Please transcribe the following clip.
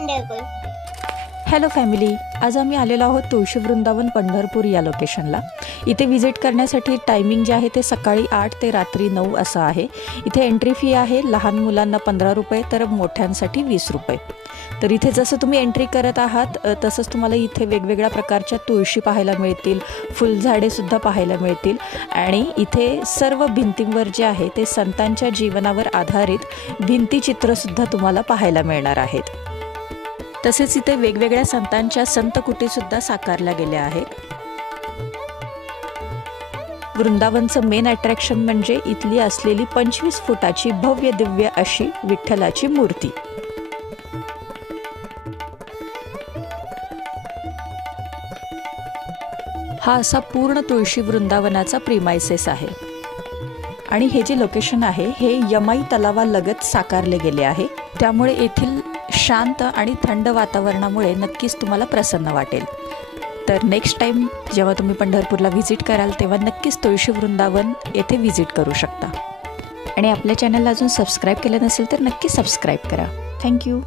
Pandharpur. Hello family, आज आम्ही आलेलो आहोत तुळशी वृंदावन पंढरपूर या लोकेशनला. इथे विजिट करण्यासाठी टायमिंग जे आहे ते सकाळी 8 ते रात्री 9 असं आहे. इथे एंट्री फी आहे लहान मुलांना 15 रुपये तर मोठ्यांसाठी 20 रुपये. तर इथे जसं तुम्ही एंट्री करत आहात तसंच तुम्हाला इथे वेगवेगळ्या प्रकारच्या तुळशी पाहायला मिळतील, फुलझाडेसुद्धा पाहायला मिळतील आणि इथे सर्व भिंतींवर जे आहे ते संतांच्या जीवनावर आधारित भिंतीचित्रसुद्धा तुम्हाला पाहायला मिळणार आहेत. तसेच इथे वेगवेगळ्या संतांच्या संतकुटीसुद्धा साकारल्या गेल्या आहेत. वृंदावनचं मेन अट्रॅक्शन म्हणजे इथली असलेली 25 फुटाची भव्य दिव्य अशी विठ्ठलाची मूर्ती. हा असा पूर्ण तुळशी वृंदावनाचा प्रिमायसेस आहे आणि हे जे लोकेशन आहे हे यमाई तलावालगत साकारले गेले आहे. त्यामुळे येथील शांत आणि थंड वातावरणामुळे नक्कीच तुम्हाला प्रसन्न वाटेल. तर नेक्स्ट टाईम जेव्हा तुम्ही पंढरपूरला व्हिजिट कराल तेव्हा नक्कीच तुळशी वृंदावन येथे व्हिजिट करू शकता. आणि आपल्या चॅनलला अजून सबस्क्राईब केलं नसेल तर नक्की सबस्क्राईब करा. थँक्यू.